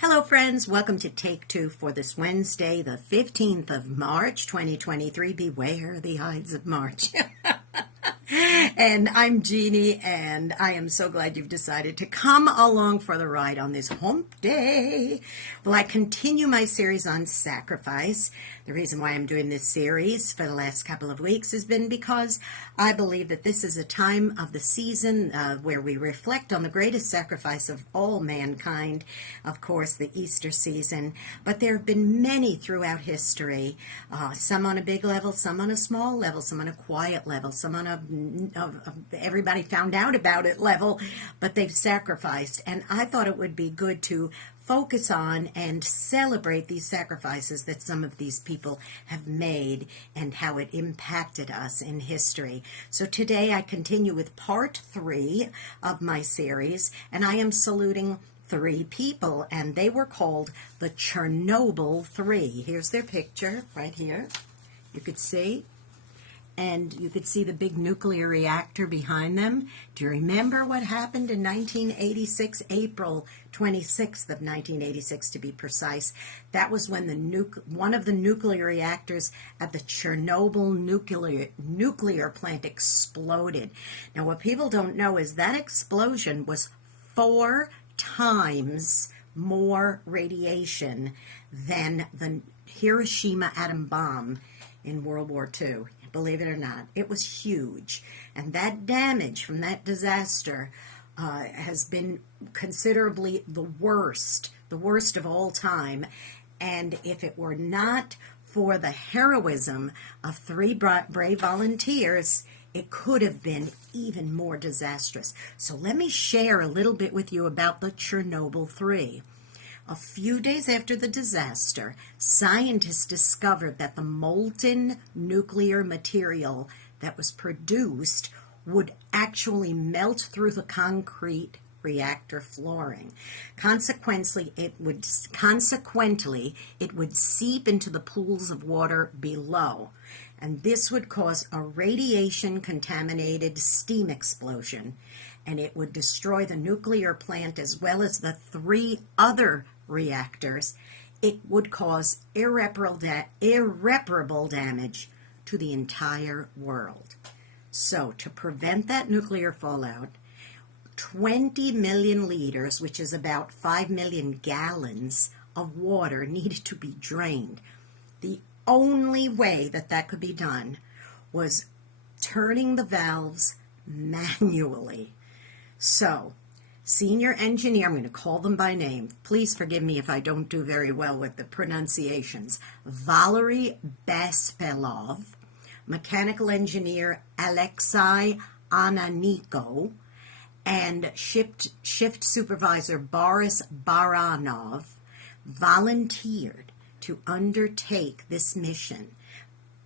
Hello friends, welcome to Take Two for this Wednesday, the 15th of March, 2023. Beware the Ides of March. And I'm Jeannie, and I am so glad you've decided to come along for the ride on this hump day. Well, I continue my series on sacrifice. The reason why I'm doing this series for the last couple of weeks has been because I believe that this is a time of the season where we reflect on the greatest sacrifice of all mankind, of course, the Easter season. But there have been many throughout history, some on a big level, some on a small level, some on a quiet level, some on a everybody found out about it level, but they've sacrificed. And I thought it would be good to focus on and celebrate these sacrifices that some of these people have made and how it impacted us in history. So today I continue with part 3 of my series, and I am saluting 3 people, and they were called the Chernobyl 3. Here's their picture right here. You could see. And you could see the big nuclear reactor behind them. Do you remember what happened in 1986, April 26th of 1986 to be precise? That was when one of the nuclear reactors at the Chernobyl nuclear plant exploded. Now, what people don't know is that explosion was 4 times more radiation than the Hiroshima atom bomb in World War II. Believe it or not, it was huge. And that damage from that disaster has been considerably the worst of all time. And if it were not for the heroism of 3 brave volunteers, it could have been even more disastrous. So let me share a little bit with you about the Chernobyl 3. A few days after the disaster, scientists discovered that the molten nuclear material that was produced would actually melt through the concrete reactor flooring. Consequently, it would seep into the pools of water below. And this would cause a radiation-contaminated steam explosion, and it would destroy the nuclear plant as well as the 3 other reactors. It would cause irreparable damage to the entire world. So, to prevent that nuclear fallout, 20 million liters, which is about 5 million gallons of water, needed to be drained. The only way that that could be done was turning the valves manually. So, senior engineer, I'm going to call them by name. Please forgive me if I don't do very well with the pronunciations. Valery Bespalov, mechanical engineer Alexei Ananiko, and shift supervisor Boris Baranov volunteered to undertake this mission.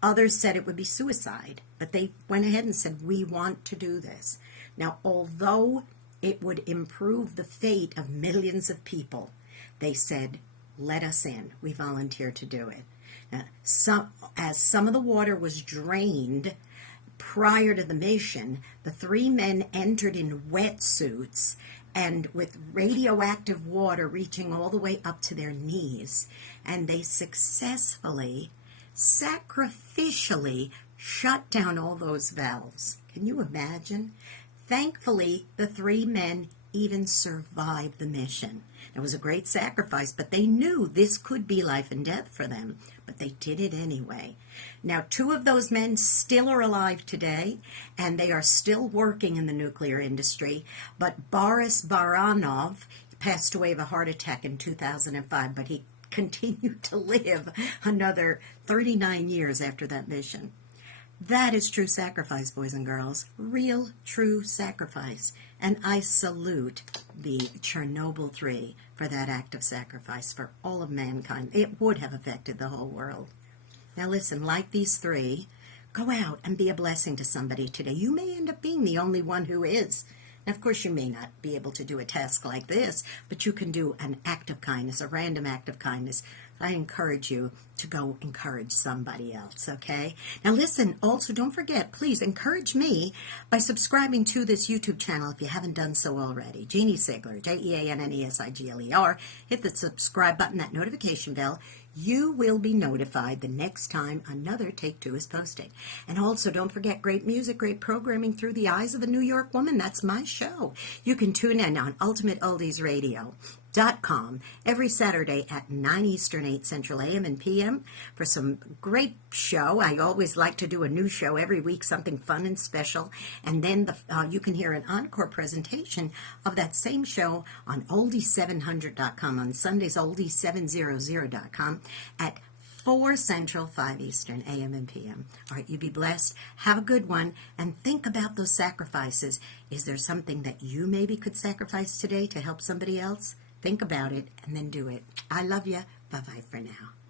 Others said it would be suicide, but they went ahead and said, we want to do this. Now, although it would improve the fate of millions of people, they said, let us in. We volunteered to do it. Now, as some of the water was drained prior to the mission, the 3 men entered in wetsuits and with radioactive water reaching all the way up to their knees, and they successfully, sacrificially shut down all those valves. Can you imagine? Thankfully, the 3 men even survived the mission. It was a great sacrifice, but they knew this could be life and death for them, but they did it anyway. Now, 2 of those men still are alive today, and they are still working in the nuclear industry, but Boris Baranov passed away of a heart attack in 2005, but he continued to live another 39 years after that mission. That is true sacrifice, boys and girls. Real, true sacrifice. And I salute the Chernobyl 3 for that act of sacrifice for all of mankind. It would have affected the whole world. Now listen, like these 3, go out and be a blessing to somebody today. You may end up being the only one who is. And of course, you may not be able to do a task like this, but you can do an act of kindness, a random act of kindness. I encourage you to go encourage somebody else, okay? Now listen, also don't forget, please encourage me by subscribing to this YouTube channel if you haven't done so already. Jeanne Sigler, Jeannesigler. Hit the subscribe button, that notification bell. You will be notified the next time another Take Two is posted. And also, don't forget, great music, great programming through the eyes of a New York woman. That's my show. You can tune in on ultimateoldiesradio.com every Saturday at 9 Eastern, 8 Central AM and PM for some great show. I always like to do a new show every week, something fun and special. And then you can hear an encore presentation of that same show on oldie700.com, on Sundays, oldie700.com at 4 Central, 5 Eastern, AM and PM. All right, you be blessed. Have a good one. And think about those sacrifices. Is there something that you maybe could sacrifice today to help somebody else? Think about it and then do it. I love you. Bye-bye for now.